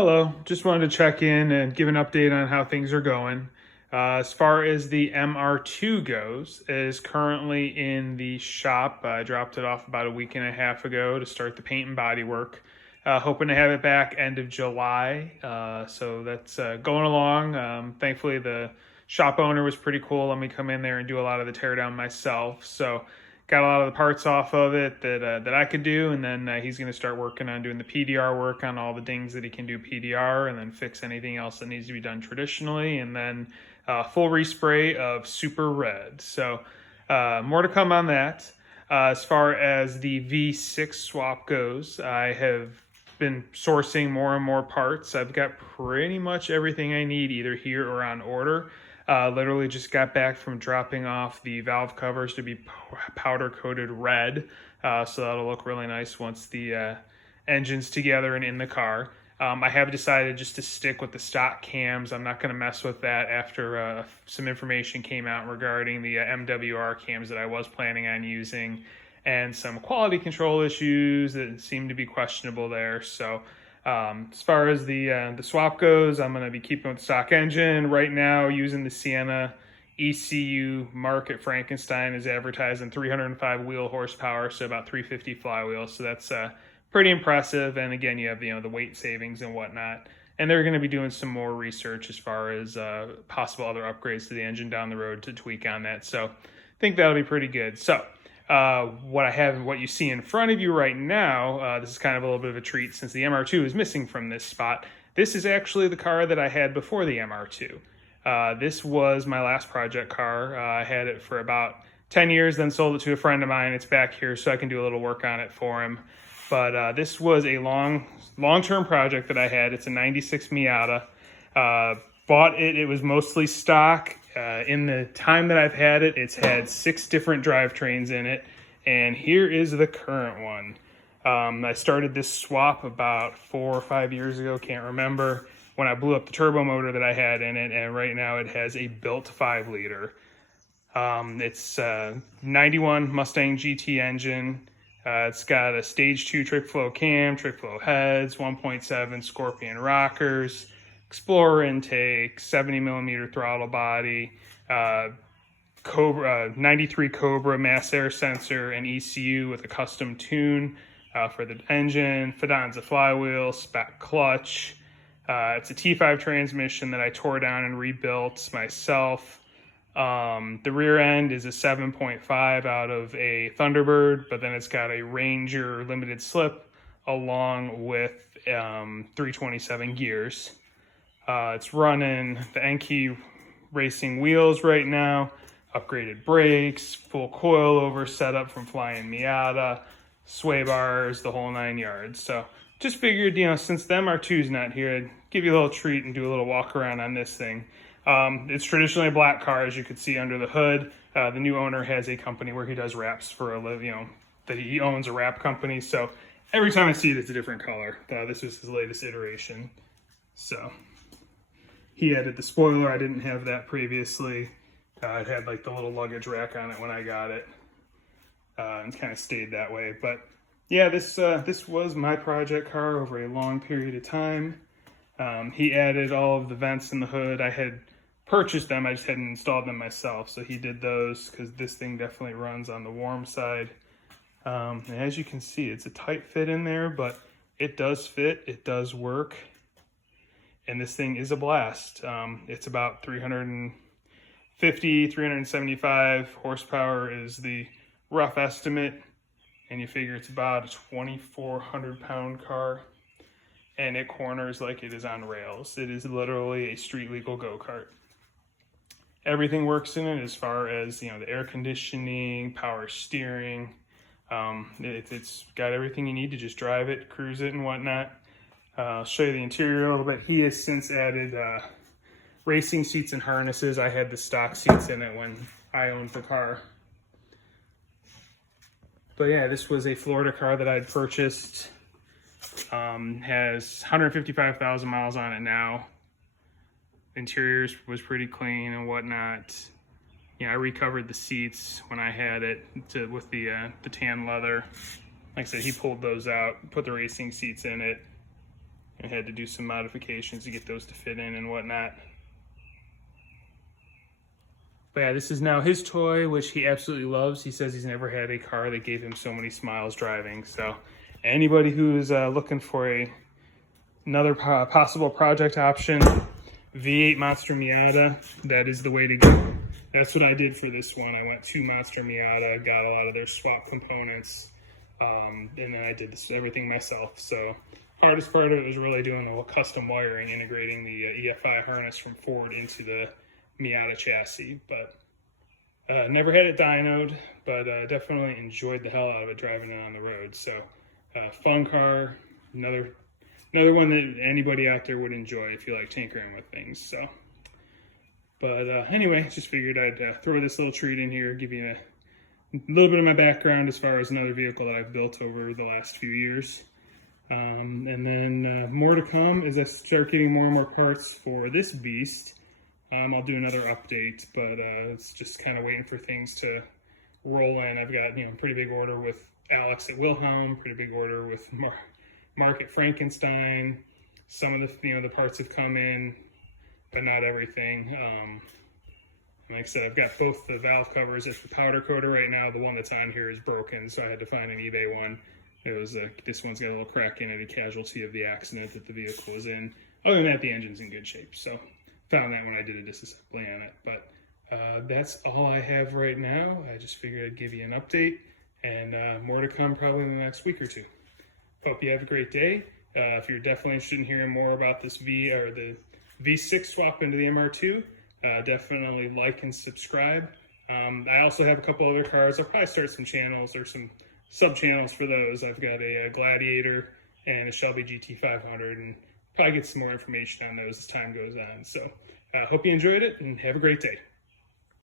Hello, just wanted to check in and give an update on how things are going. As far as the MR2 goes, it is currently in the shop. I dropped it off about a week and a half ago to start the paint and body work. Hoping to have it back end of July, so that's going along. Thankfully, the shop owner was pretty cool. Let me come in there and do a lot of the teardown myself. So got a lot of the parts off of it that I could do, and then he's going to start working on doing the PDR work on all the dings that he can do PDR, and then fix anything else that needs to be done traditionally, and then full respray of Super Red. So more to come on that. As far as the V6 swap goes, I have been sourcing more and more parts. I've got pretty much everything I need either here or on order. Literally just got back from dropping off the valve covers to be powder coated red. So that'll look really nice once the engine's together and in the car. I have decided just to stick with the stock cams. I'm not going to mess with that after some information came out regarding the MWR cams that I was planning on using, and some quality control issues that seem to be questionable there. So as far as the swap goes, I'm going to be keeping with the stock engine. Right now, using the Sienna ECU Market Frankenstein is advertising 305 wheel horsepower, so about 350 flywheel. So that's pretty impressive. And again, you have the weight savings and whatnot. And they're going to be doing some more research as far as possible other upgrades to the engine down the road to tweak on that. So I think that'll be pretty good. So what you see in front of you right now, this is kind of a little bit of a treat since the MR2 is missing from this spot. This is actually the car that I had before the MR2. This was my last project car. I had it for about 10 years, then sold it to a friend of mine. It's back here so I can do a little work on it for him. But this was a long-term project that I had. It's a 96 Miata. Bought it was mostly stock. In the time that I've had it, it's had 6 different drivetrains in it. And here is the current one. I started this swap about 4 or 5 years ago, can't remember, when I blew up the turbo motor that I had in it. And right now it has a built 5-liter. It's a 91 Mustang GT engine. It's got a stage 2 trick flow cam, trick flow heads, 1.7 Scorpion rockers, Explorer intake, 70 millimeter throttle body, Cobra 93 Cobra mass air sensor and ECU with a custom tune for the engine, Fidanza flywheel, spec clutch. It's a T5 transmission that I tore down and rebuilt myself. The rear end is a 7.5 out of a Thunderbird, but then it's got a Ranger limited slip along with 327 gears. It's running the Enki racing wheels right now, upgraded brakes, full coilover setup from Flying Miata, sway bars, the whole 9 yards. So just figured, since the MR2's not here, I'd give you a little treat and do a little walk around on this thing. It's traditionally a black car, as you can see under the hood. The new owner has a company where he does wraps for a living, that he owns a wrap company. So every time I see it, it's a different color. This was his latest iteration. So he added the spoiler. I didn't have that previously. It had like the little luggage rack on it when I got it. And kind of stayed that way. But yeah, this was my project car over a long period of time. He added all of the vents in the hood. I had purchased them, I just hadn't installed them myself. So he did those because this thing definitely runs on the warm side. And as you can see, it's a tight fit in there, but it does fit, it does work. And this thing is a blast. It's about 350, 375 horsepower is the rough estimate. And you figure it's about a 2,400 pound car. And it corners like it is on rails. It is literally a street legal go-kart. Everything works in it as far as, the air conditioning, power steering. It's got everything you need to just drive it, cruise it and whatnot. I'll show you the interior a little bit. He has since added racing seats and harnesses. I had the stock seats in it when I owned the car. But yeah, this was a Florida car that I'd purchased. Has 155,000 miles on it now. Interiors was pretty clean and whatnot. I recovered the seats when I had it with the tan leather. Like I said, he pulled those out, put the racing seats in it, I had to do some modifications to get those to fit in and whatnot. But yeah, this is now his toy, which he absolutely loves. He says he's never had a car that gave him so many smiles driving. So anybody who's looking for another possible project option, V8 Monster Miata, that is the way to go. That's what I did for this one. I went to Monster Miata, got a lot of their swap components, and then I did everything myself. So hardest part of it was really doing the custom wiring, integrating the EFI harness from Ford into the Miata chassis. But never had it dynoed, but definitely enjoyed the hell out of it driving it on the road. So fun car, another one that anybody out there would enjoy if you like tinkering with things. So, but anyway, just figured I'd throw this little treat in here, give you a little bit of my background as far as another vehicle that I've built over the last few years. And then more to come as I start getting more and more parts for this beast. I'll do another update, but it's just kind of waiting for things to roll in. I've got, a pretty big order with Alex at Wilhelm, pretty big order with Mark at Frankenstein. Some of the the parts have come in, but not everything. Like I said, I've got both the valve covers at the powder coater right now. The one that's on here is broken, so I had to find an eBay one. It was this one's got a little crack in it, a casualty of the accident that the vehicle was in. Other than that, the engine's in good shape. So found that when I did a disassembly on it. But that's all I have right now. I just figured I'd give you an update, and more to come probably in the next week or two. Hope you have a great day. If you're definitely interested in hearing more about this the V6 swap into the MR2, definitely like and subscribe. I also have a couple other cars. I'll probably start some channels or some sub-channels for those. I've got a Gladiator and a Shelby GT500, and probably get some more information on those as time goes on. So hope you enjoyed it, and have a great day.